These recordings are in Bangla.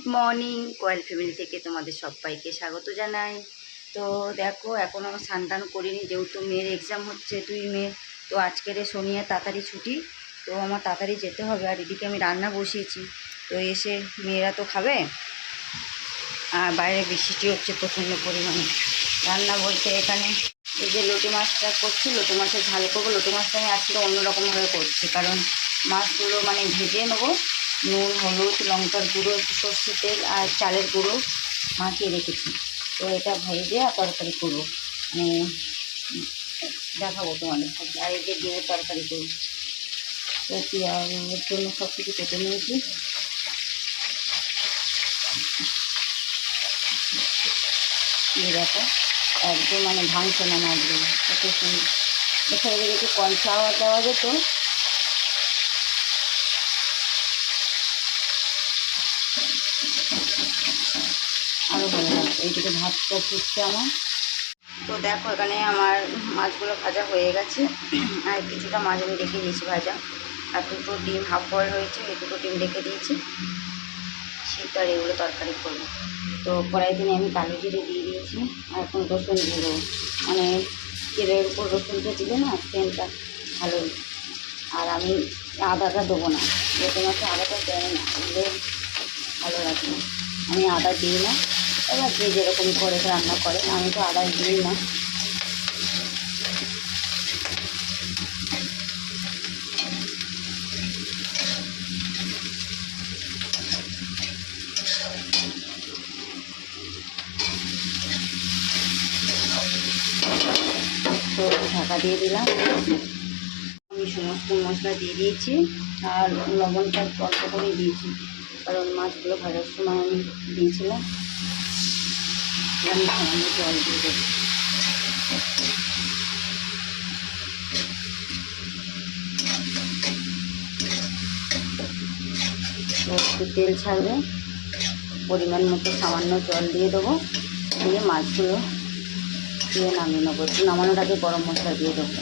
গুড মর্নিং, কয়েল ফ্যামিলি থেকে তোমাদের সবাইকে স্বাগত জানাই। তো দেখো, এখন আমার টান করিনি, যেহেতু মেয়ের এক্সাম হচ্ছে দুই মেয়ে তো আজকের সোনিয়া তাড়াতাড়ি ছুটি, তো আমার তাড়াতাড়ি যেতে হবে আর এদিকে আমি রান্না বসিয়েছি। তো এসে মেয়েরা তো খাবে, আর বাইরে বৃষ্টি হচ্ছে প্রচণ্ড পরিমাণে। রান্না বলতে এখানে এই যে লোটে মাছটা করছি, লোটে মাছের ঝাল করব, লোটে মাছটা আমি আজকে অন্যরকমভাবে করছি, কারণ মাছগুলো মানে ভেজে নেব নুন, হলুদ, লঙ্কার গুঁড়ো, একটু সর্ষের তেল আর চালের গুঁড়ো মাখিয়ে রেখেছি। তো এটা ভেজে তরকারি করব। মানে দেখাবো তোমাদের সাথে। আর এই দিয়ে তরকারি করব। তো পেঁয়াজের জন্য সব কিছু কেটে নিয়েছি। একদম মানে ভাঙছে না মাছগুলো। কত সুন্দর। এছাড়া যদি একটু দেওয়া যেত এইদিকে ভাতটা ফুটছে আমার। তো দেখো, এখানে আমার মাছগুলো ভাজা হয়ে গেছে। আর কিছুটা মাছ আমি রেখে দিয়েছি ভাজা। আর দুটো ডিম হাফ বয়েল হয়েছে, এই দুটো ডিম রেখে দিয়েছি। শীত আর এগুলো তরকারি করব। তো কড়াই দিনে আমি কালো জিরে দিয়ে দিয়েছি, আর এখন রসুন দেবো মানে তেলের উপর রসুনটা দিলে না সেন্টটা ভালো। আর আমি আদাটা দেবো না। যেহেতু মাছে আদাটা দেয় না ভালো লাগে আমি আদা দিই না। এবার যে যেরকম করে রান্না করে, আমি তো আদা দিই না। ঢাকা দিয়ে দিলাম। আমি সমস্ত মশলা দিয়ে দিয়েছি, আর লবণটা অল্প করে দিয়েছি, কারণ মাছগুলো ভাজার সময় আমি দিয়েছিলাম। জল দিয়ে দেবো একটু তেল ছাড়বে। পরিমাণ মতো সামান্য জল দিয়ে দেবো। দিয়ে মাছগুলো দিয়ে নামিয়ে নেব। নামানোর আগে গরম মশলা দিয়ে দেবো।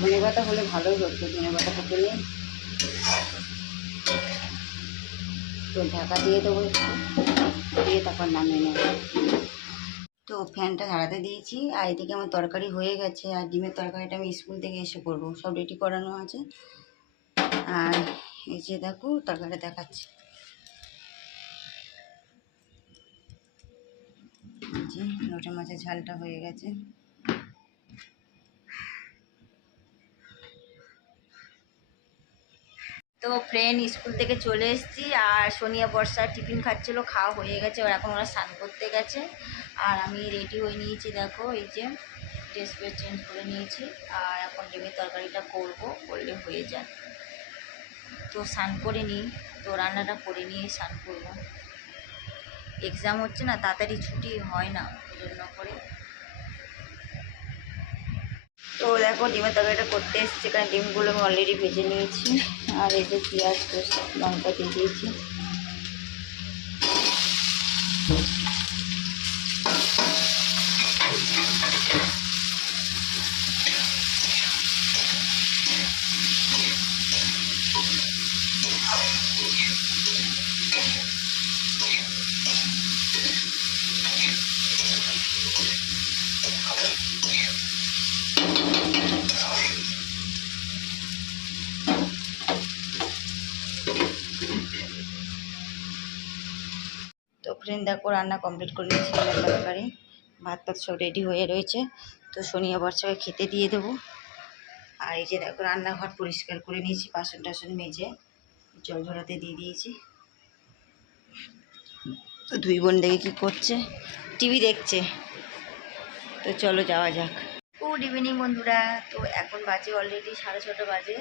ধনে পাতা হলে ভালোই হতো ধনে পাতাটা পেলে তো ঢাকা দিয়ে দেবো দিয়ে তারপর নামিয়ে নেব। তো ফ্যানটা ঝাড়াতে দিয়েছি, আর এদিকে আমার তরকারি হয়ে গেছে, আর ডিমের তরকারিটা আমি স্কুল থেকে এসে করব, সব রেডি করানো আছে। আর যে দেখো তরকারি দেখাচ্ছি। লোটে মাছের ঝালটা হয়ে গেছে। তো ফ্রেন্ড স্কুল থেকে চলে এসেছি আর সোনিয়া বর্ষা টিফিন খাচ্ছিল, খাওয়া হয়ে গেছে। ওরা এখন ওরা স্নান করতে গেছে। আর আমি রেডি হয়ে নিয়েছি, দেখো, এই যে ড্রেস ফ্রেস চেঞ্জ করে নিয়েছি। আর এখন ডিমের তরকারিটা করব, করলে হয়ে যায় তো স্নান করে নিই, তো রান্নাটা করে নিয়ে স্নান করব। এক্সাম হচ্ছে না, তাড়াতাড়ি ছুটি হয় না, ওই জন্য করে। তো দেখো, ডিমের তরকারিটা করতে এসেছি, কারণ ডিমগুলো আমি অলরেডি ভেজে নিয়েছি। আর এই যে পেঁয়াজ লঙ্কা দিয়ে দিয়েছি। ফ্রেন্ড দেখো রান্না কমপ্লিট করে নিয়েছি ডিমের তরকারি ভাত টাত সব রেডি হয়ে রয়েছে। তো সোনিয়া বর্ষাকে খেতে দিয়ে দেবো। আর এই যে দেখো রান্নাঘর পরিষ্কার করে নিয়েছি, বাসন টাসন মেজে, জল ঝরাতে দিয়ে দিয়েছি। তো দুই বোন দেখে কী করছে। টিভি দেখছে। তো চলো যাওয়া যাক। গুড ইভিনিং বন্ধুরা। তো এখন বাজে অলরেডি সাড়ে ছটা বাজে।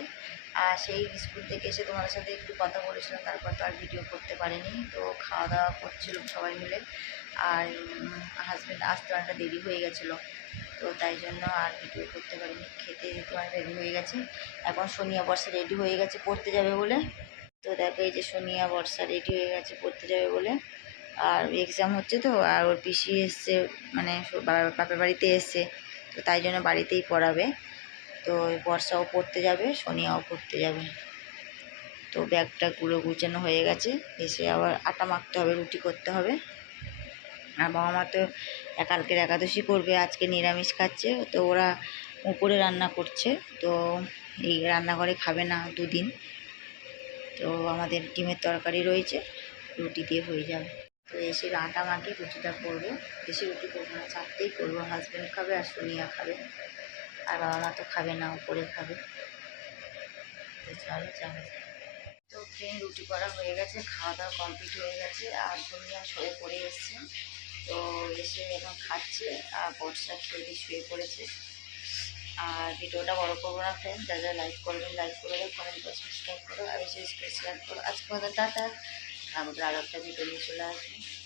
আর সেই স্কুল থেকে এসে তোমাদের সাথে একটু কথা বলেছিলাম, তারপর তো আর ভিডিও করতে পারিনি। তো খাওয়া দাওয়া করছিলাম সবাই মিলে। আর হাজব্যান্ড আসতে অনেকটা দেরি হয়ে গেছিল। তো তাই জন্য আর ভিডিও করতে পারিনি। খেতে যেতে অনেক দেরি হয়ে গেছে। এখন সোনিয়া বর্ষা রেডি হয়ে গেছে, পড়তে যাবে বলে। তো দেখো এই যে সোনিয়া বর্ষা রেডি হয়ে গেছে, পড়তে যাবে বলে। আর এক্সাম হচ্ছে তো, আর ওর পিসি এসছে মানে বাপের বাড়িতে এসছে। তো তাই জন্য বাড়িতেই পড়াবে। তো বর্ষাও পড়তে যাবে সোনিয়াও পড়তে যাবে। তো ব্যাগটা গুলো গুছানো হয়ে গেছে, এসে আবার আটা মাখতে হবে, রুটি করতে হবে। আর বাবা মা তো কালকের একাদশী করবে, আজকে নিরামিষ খাচ্ছে, তো ওরা উপরে রান্না করছে, তো এই রান্নাঘরে খাবে না দুদিন। তো আমাদের ডিমের তরকারি রয়েছে, রুটি দিয়ে হয়ে যাবে। তো এসে আটা মাখিয়ে রুটিটা করব। বেশি রুটি করব না, চারটেই করব। হাজব্যান্ড খাবে আর সোনিয়া খাবে। আর বাবা মা তো খাবে না উপরে খাবে। তো চলো তো ট্রেন রুটি করা হয়ে গেছে, খাওয়া দাওয়া কমপ্লিট হয়ে গেছে। আর সোনিয়া শুয়ে পড়ে এসছে। তো এসে এখন খাচ্ছে আর বর্ষা খেয়ে শুয়ে পড়েছে। আর ভিডিওটা বড় করব না ফ্রেন্ড যা যা লাইক করবেন লাইক করে দেবে কমেন্ট করে সাবস্ক্রাইব করো আর বেশি করে করো আজকে মতো টাটা। আমাদের আর একটা ভিডিও নিয়ে চলে আসবে।